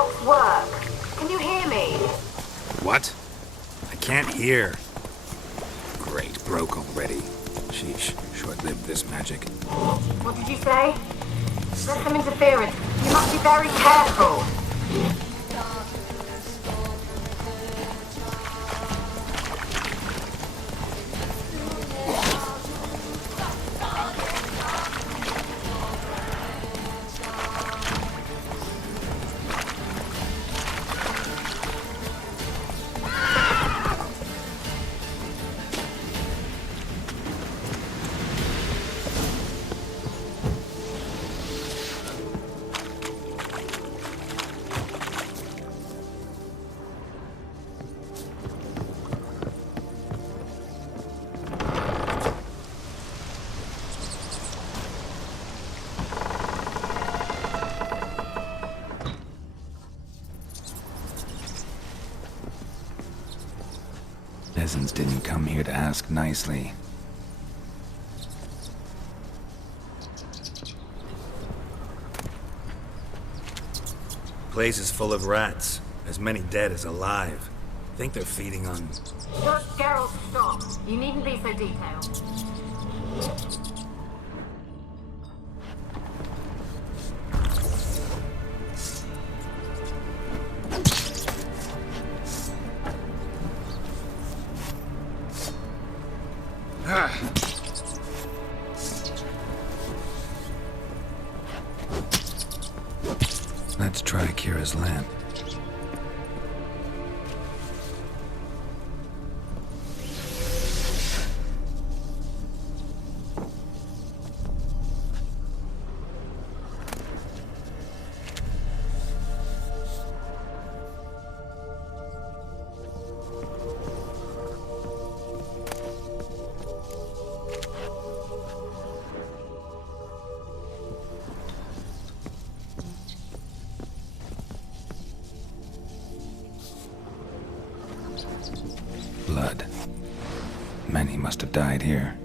clocks work. Can you hear me? What? I can't hear. Great, broke already. Sheesh, short-lived this magic. What did you say? There's some interference. You must be very careful. Peasants didn't come here to ask nicely. Place is full of rats. As many dead as alive. Think they're feeding on... Just Geralt, stop. You needn't be so detailed. Let's try Kira's lamp. Blood. Many must have died here.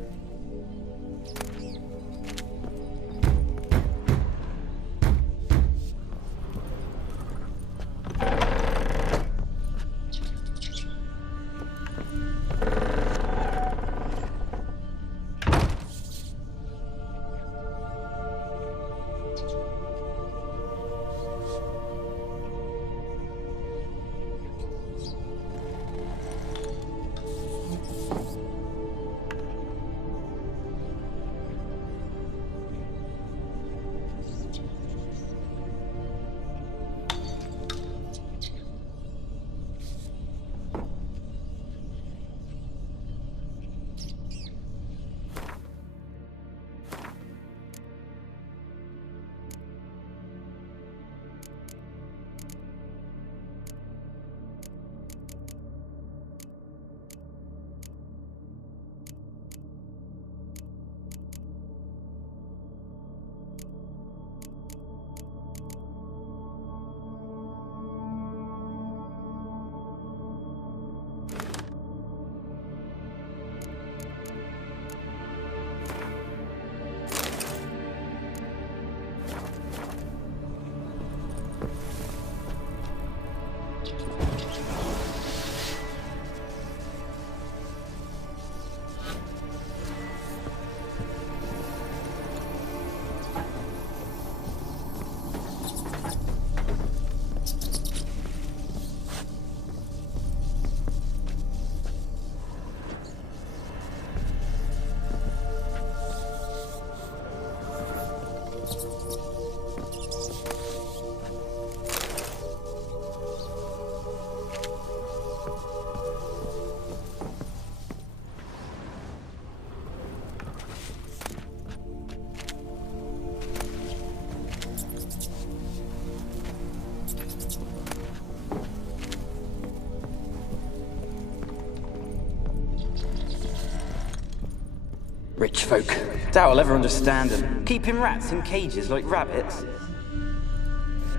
Rich folk. Doubt I'll ever understand them. Keeping rats in cages like rabbits.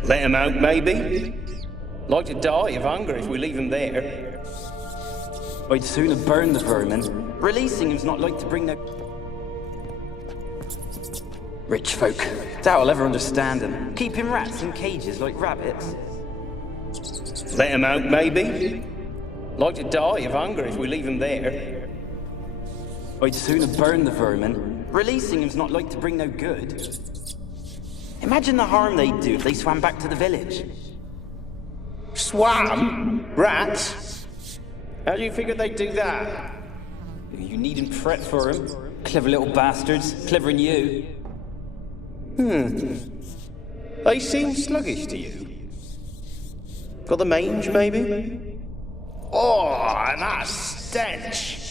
Let 'em out, maybe? Like to die of hunger if we leave them there. I'd sooner burn the vermin. Releasing them's not like to bring no... Rich folk. Doubt I'll ever understand them. Keeping rats in cages like rabbits. Let him out, maybe? Like to die of hunger if we leave him there. I'd sooner burn the vermin. Releasing him's not like to bring no good. Imagine the harm they'd do if they swam back to the village. Swam? Rats? How do you figure they'd do that? You needn't fret for him. Clever little bastards. Clever than you. They seem sluggish to you. Got the mange, maybe? Oh, and that stench!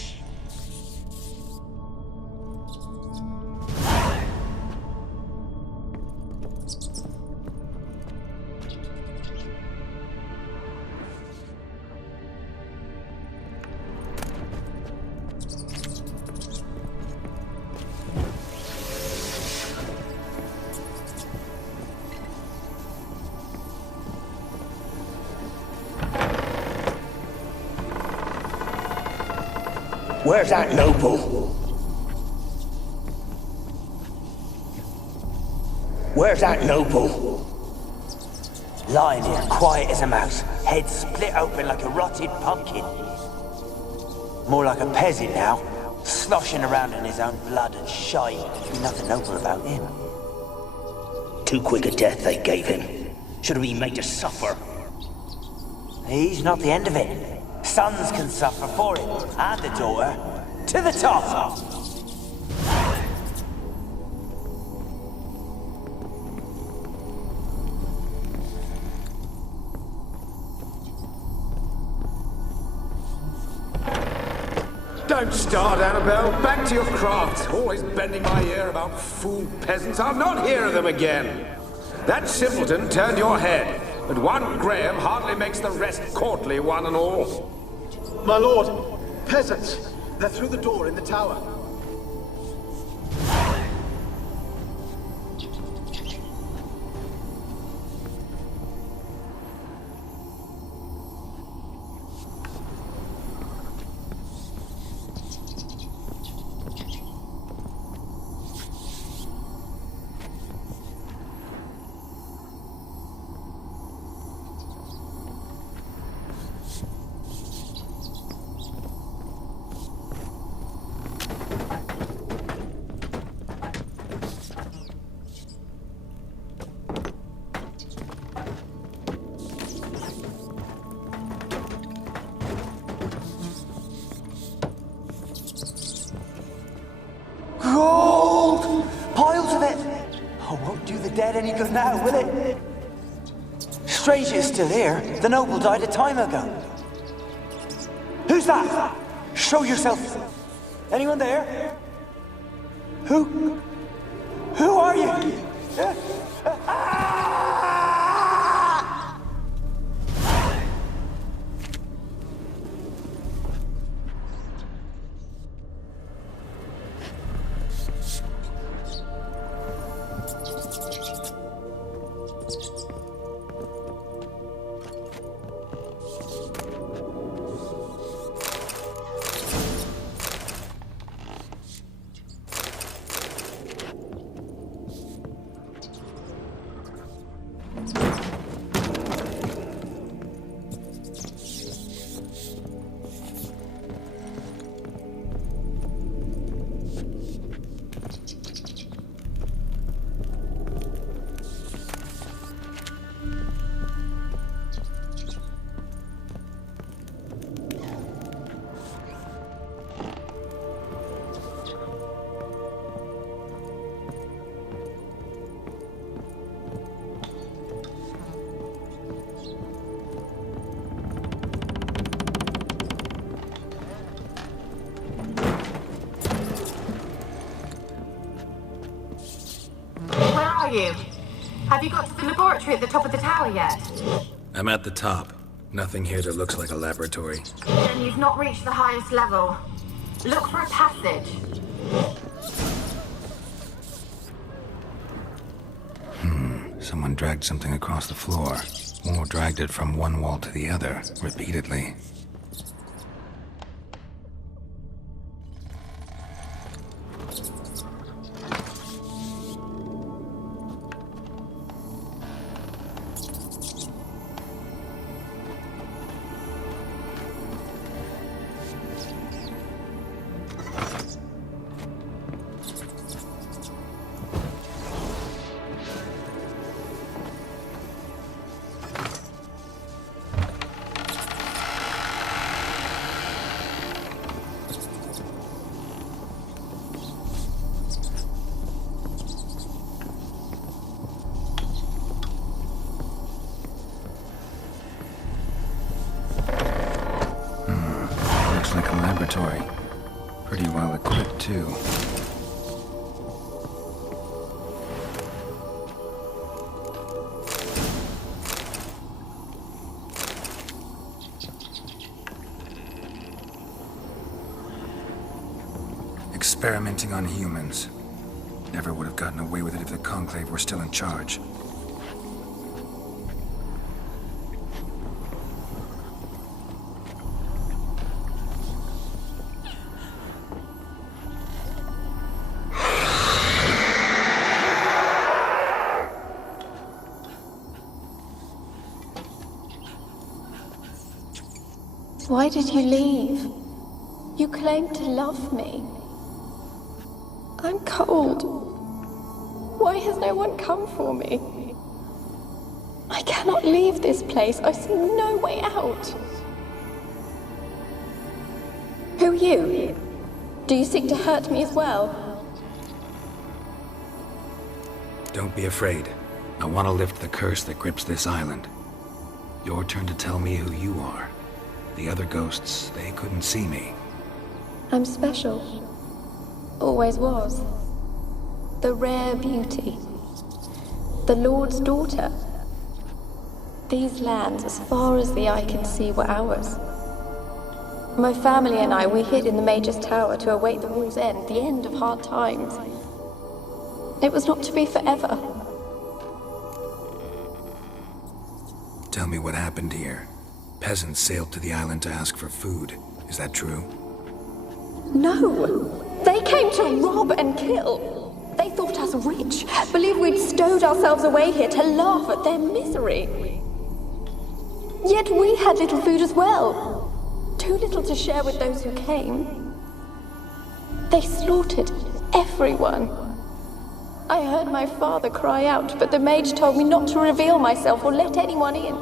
Where's that noble? Where's that noble? Lying here, quiet as a mouse, head split open like a rotted pumpkin. More like a peasant now, sloshing around in his own blood and shite. Nothing noble about him. Too quick a death they gave him. Should have been made to suffer. He's not the end of it. Sons can suffer for it, and the daughter. To the top! Don't start, Annabelle. Back to your craft. Always bending my ear about fool peasants. I'll not hear of them again. That simpleton turned your head, but one Graham hardly makes the rest courtly, one and all. My lord, peasants. They're through the door in the tower. Gold! Piles of it! Oh, won't do the dead any good now, will it? Strange it's still here. The noble died a time ago. Who's that? Show yourself. Anyone there? Who are you? You? Have you got to the laboratory at the top of the tower yet? I'm at the top. Nothing here that looks like a laboratory. Then you've not reached the highest level. Look for a passage. Someone dragged something across the floor. Or dragged it from one wall to the other, repeatedly. laboratory. Pretty well equipped, too. Experimenting on humans. Never would have gotten away with it if the Conclave were still in charge. Why did you leave? You claimed to love me. I'm cold. Why has no one come for me? I cannot leave this place. I see no way out. Who are you? Do you seek to hurt me as well? Don't be afraid. I want to lift the curse that grips this island. Your turn to tell me who you are. The other ghosts, they couldn't see me. I'm special. Always was. The rare beauty. The Lord's daughter. These lands, as far as the eye can see, were ours. My family and I, we hid in the Major's Tower to await the war's end, the end of hard times. It was not to be forever. Tell me what happened here. Peasants sailed to the island to ask for food. Is that true? No! They came to rob and kill. They thought us rich, believed we'd stowed ourselves away here to laugh at their misery. Yet we had little food as well. Too little to share with those who came. They slaughtered everyone. I heard my father cry out, but the mage told me not to reveal myself or let anyone in.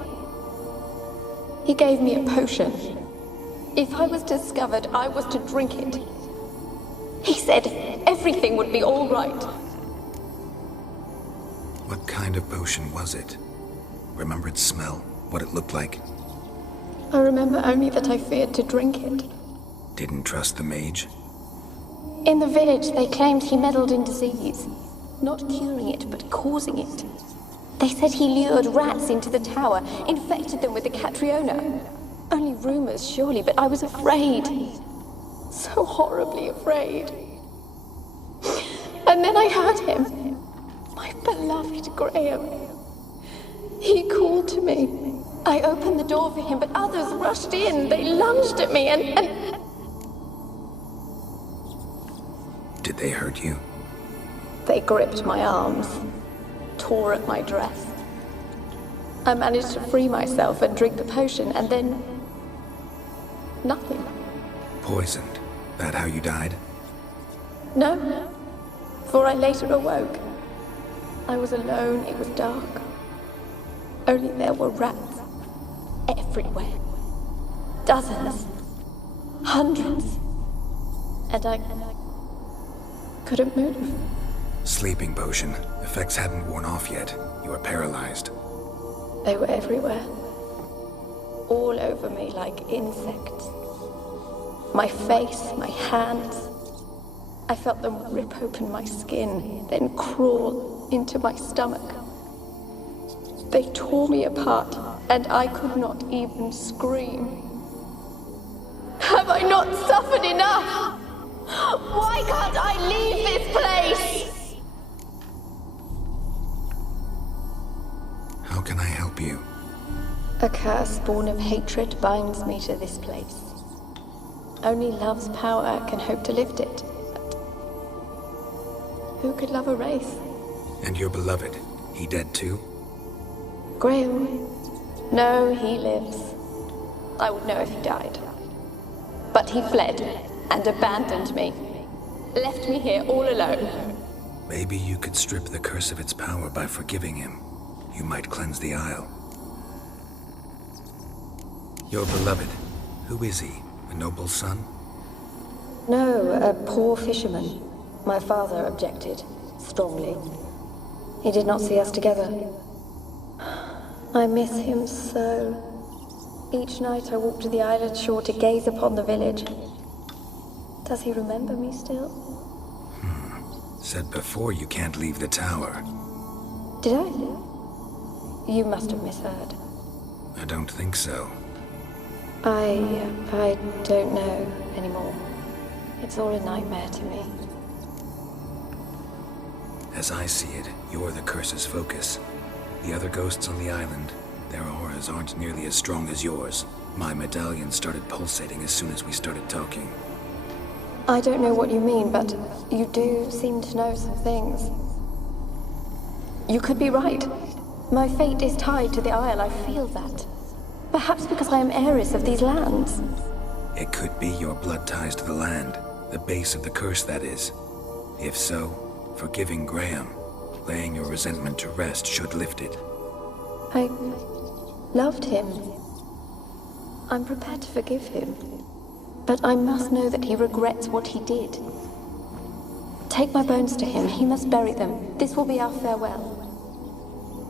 He gave me a potion. If I was discovered, I was to drink it. He said everything would be all right. What kind of potion was it? Remember its smell? What it looked like? I remember only that I feared to drink it. Didn't trust the mage? In the village, they claimed he meddled in disease. Not curing it, but causing it. They said he lured rats into the tower, infected them with the Catriona. Only rumors, surely, but I was afraid. So horribly afraid. And then I heard him. My beloved Graham. He called to me. I opened the door for him, but others rushed in. They lunged at me and... Did they hurt you? They gripped my arms, tore at my dress. I managed to free myself and drink the potion, and then... nothing. Poisoned? That how you died? No, for I later awoke. I was alone, it was dark. Only there were rats. Everywhere. Dozens. Hundreds. And I couldn't move. Sleeping potion. Effects hadn't worn off yet. You were paralyzed. They were everywhere. All over me like insects. My face, my hands. I felt them rip open my skin, then crawl into my stomach. They tore me apart, and I could not even scream. Have I not suffered enough? Why can't I leave this place? How can I help you? A curse born of hatred binds me to this place. Only love's power can hope to lift it. But who could love a wraith? And your beloved, he dead too? Graham? No, he lives. I would know if he died. But he fled and abandoned me. Left me here all alone. Maybe you could strip the curse of its power by forgiving him. You might cleanse the Isle. Your beloved, who is he? A noble son? No, a poor fisherman. My father objected, strongly. He did not see us together. I miss him so. Each night I walk to the island shore to gaze upon the village. Does he remember me still? Said before you can't leave the tower. Did I? You must have misheard. I don't think so. I don't know anymore. It's all a nightmare to me. As I see it, you're the curse's focus. The other ghosts on the island, their auras aren't nearly as strong as yours. My medallion started pulsating as soon as we started talking. I don't know what you mean, but you do seem to know some things. You could be right. My fate is tied to the Isle, I feel that. Perhaps because I am heiress of these lands. It could be your blood ties to the land, the base of the curse, that is. If so, forgiving Graham, laying your resentment to rest should lift it. I loved him. I'm prepared to forgive him. But I must know that he regrets what he did. Take my bones to him. He must bury them. This will be our farewell.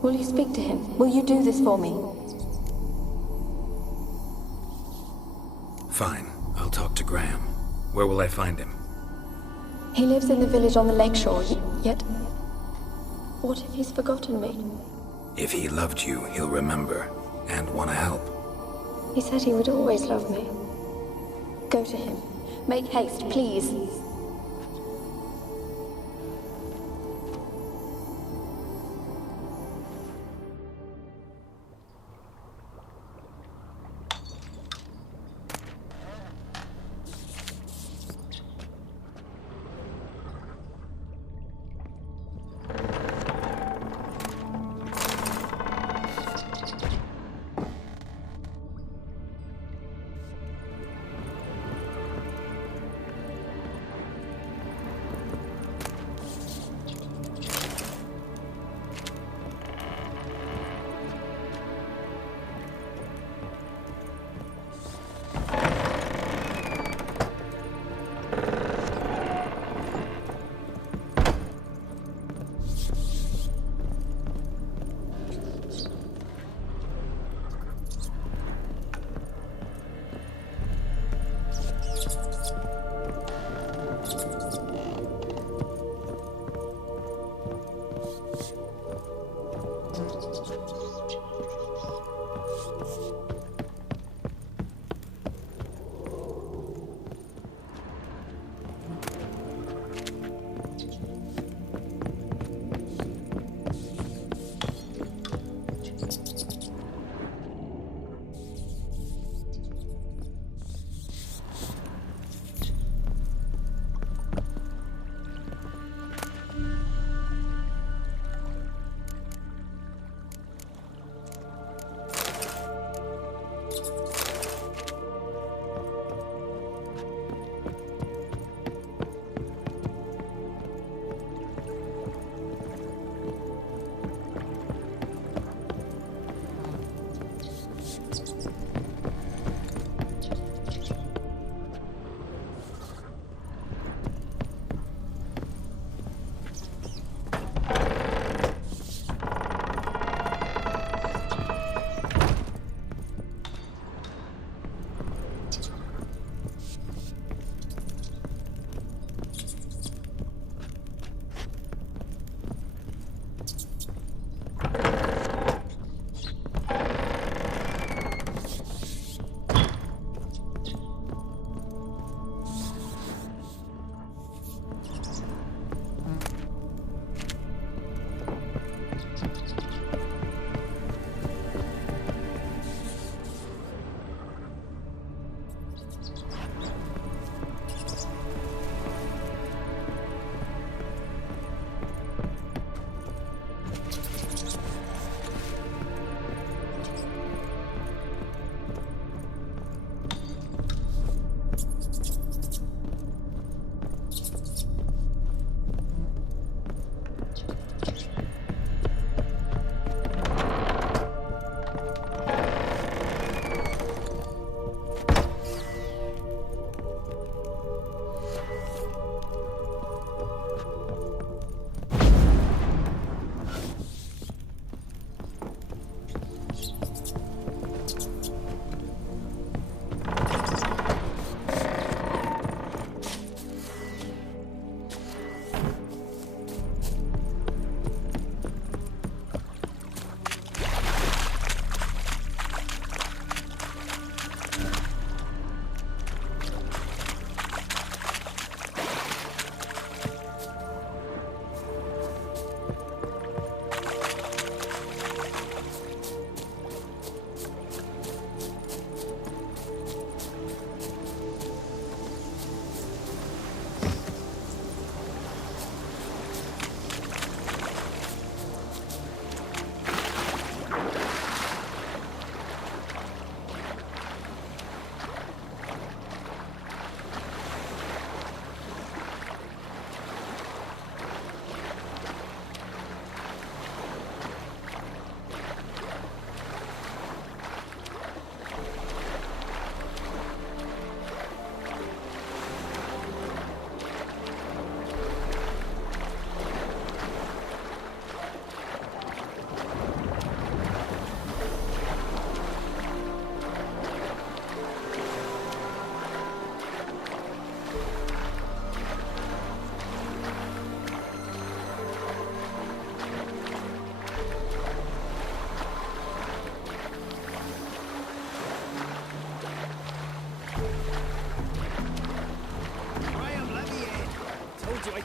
Will you speak to him? Will you do this for me? Fine. I'll talk to Graham. Where will I find him? He lives in the village on the lakeshore, yet... What if he's forgotten me? If he loved you, he'll remember, and want to help. He said he would always love me. Go to him. Make haste, please.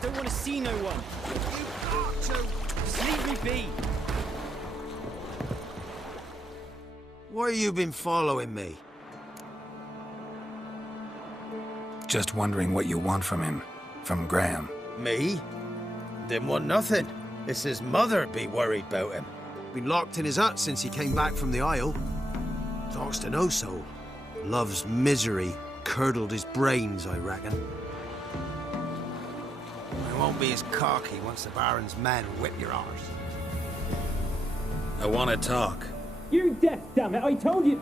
don't want to see no one. You've got to! Just leave me be. Why you been following me? Just wondering what you want from him. From Graham. Me? Didn't want nothing. It's his mother be worried about him. Been locked in his hut since he came back from the Isle. Talks to no soul. Love's misery curdled his brains, I reckon. I won't be as cocky once the Baron's men whip your arse. I want to talk. You're deaf, damn it! I told you!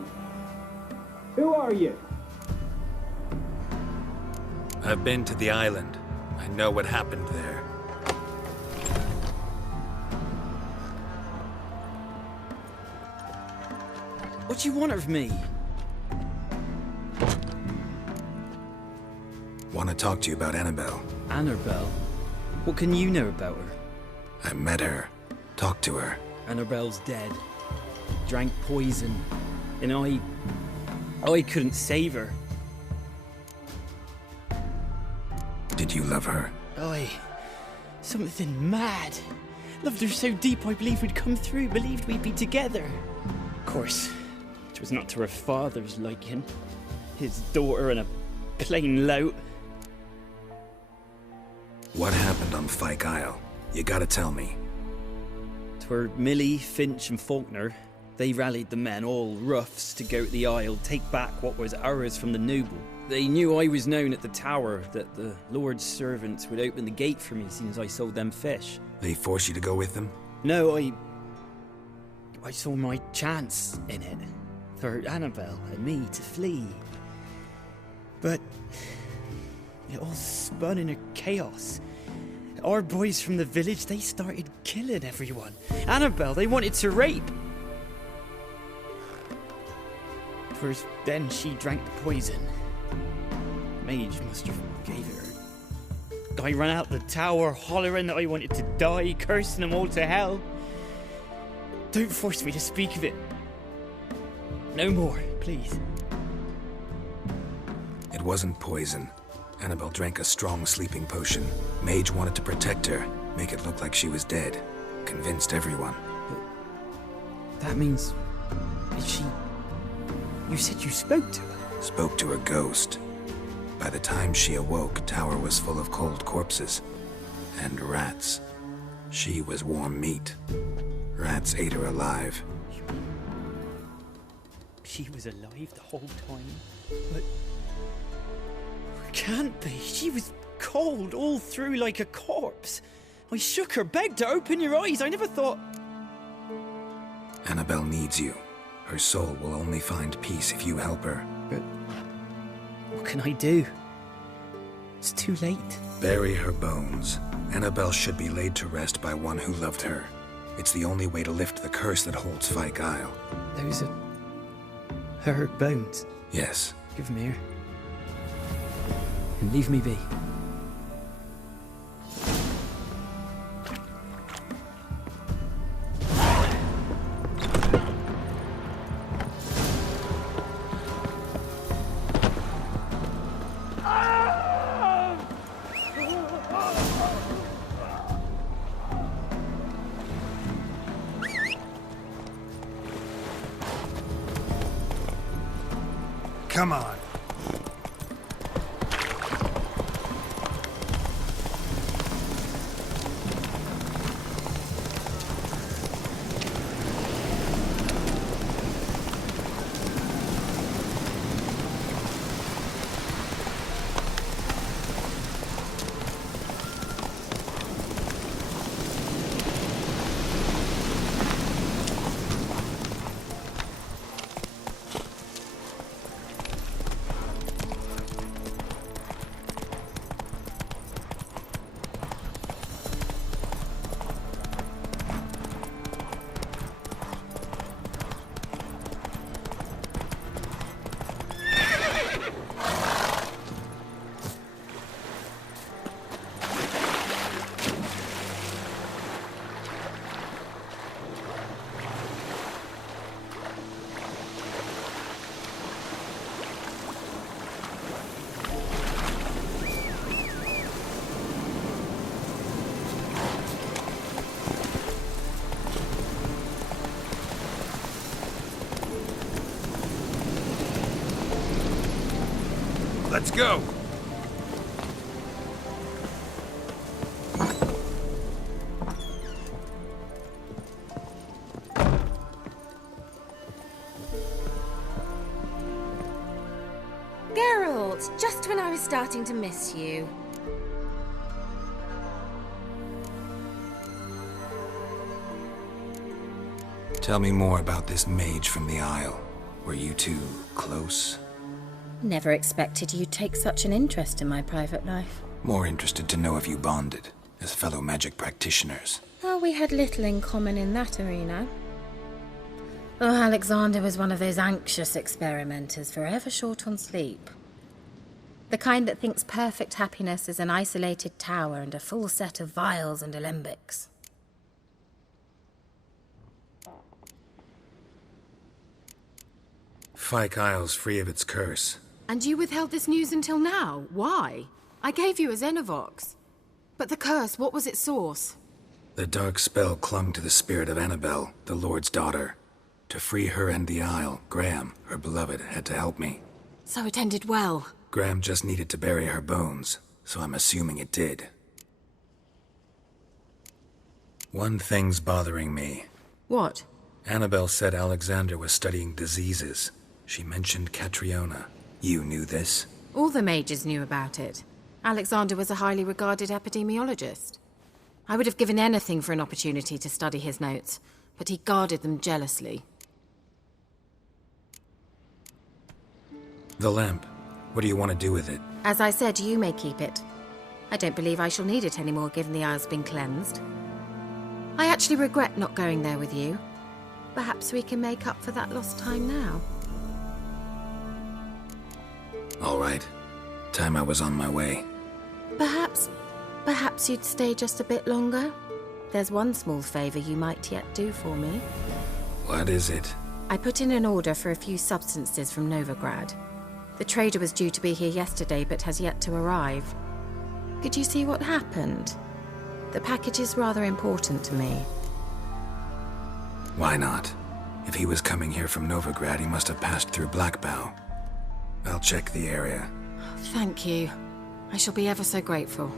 Who are you? I've been to the island. I know what happened there. What do you want of me? Want to talk to you about Annabelle. Annabelle? What can you know about her? I met her. Talked to her. Annabelle's dead. Drank poison. And I couldn't save her. Did you love her? Something mad. Loved her so deep I believed we'd come through, believed we'd be together. Of course, it was not to her father's liking. His daughter and a plain lout. What happened on Fyke Isle? You gotta tell me. 'Twere Millie, Finch and Faulkner. They rallied the men, all roughs, to go to the Isle, take back what was ours from the noble. They knew I was known at the tower, that the Lord's servants would open the gate for me as soon as I sold them fish. They forced you to go with them? No, I saw my chance in it. For Annabelle and me to flee. But it all spun in a chaos. Our boys from the village, they started killing everyone. Annabelle, they wanted to rape. First, then she drank the poison. Mage must have gave it her. I ran out the tower, hollering that I wanted to die, cursing them all to hell. Don't force me to speak of it. No more, please. It wasn't poison. Annabelle drank a strong sleeping potion. Mage wanted to protect her, make it look like she was dead. Convinced everyone. But that means... she... You said you spoke to her? Spoke to her ghost. By the time she awoke, tower was full of cold corpses. And rats. She was warm meat. Rats ate her alive. She was alive the whole time? But... Can't be. She was cold all through like a corpse. I shook her, begged her, open your eyes. I never thought... Annabelle needs you. Her soul will only find peace if you help her. But... what can I do? It's too late. Bury her bones. Annabelle should be laid to rest by one who loved her. It's the only way to lift the curse that holds Fyke Isle. Those are... her bones? Yes. Give them here. And leave me be. Come on. Let's go! Geralt, just when I was starting to miss you. Tell me more about this mage from the Isle. Were you two close? Never expected you'd take such an interest in my private life. More interested to know if you bonded, as fellow magic practitioners. Oh, we had little in common in that arena. Oh, Alexander was one of those anxious experimenters, forever short on sleep. The kind that thinks perfect happiness is an isolated tower and a full set of vials and alembics. Fyke Isle's free of its curse. And you withheld this news until now? Why? I gave you a Xenovox. But the curse, what was its source? The dark spell clung to the spirit of Annabelle, the Lord's daughter. To free her and the Isle, Graham, her beloved, had to help me. So it ended well. Graham just needed to bury her bones, so I'm assuming it did. One thing's bothering me. What? Annabelle said Alexander was studying diseases. She mentioned Catriona. You knew this? All the mages knew about it. Alexander was a highly regarded epidemiologist. I would have given anything for an opportunity to study his notes, but he guarded them jealously. The lamp. What do you want to do with it? As I said, you may keep it. I don't believe I shall need it anymore, given the Isle's been cleansed. I actually regret not going there with you. Perhaps we can make up for that lost time now. All right. Time I was on my way. Perhaps you'd stay just a bit longer? There's one small favor you might yet do for me. What is it? I put in an order for a few substances from Novigrad. The trader was due to be here yesterday, but has yet to arrive. Could you see what happened? The package is rather important to me. Why not? If he was coming here from Novigrad, he must have passed through Blackbow. I'll check the area. Thank you. I shall be ever so grateful.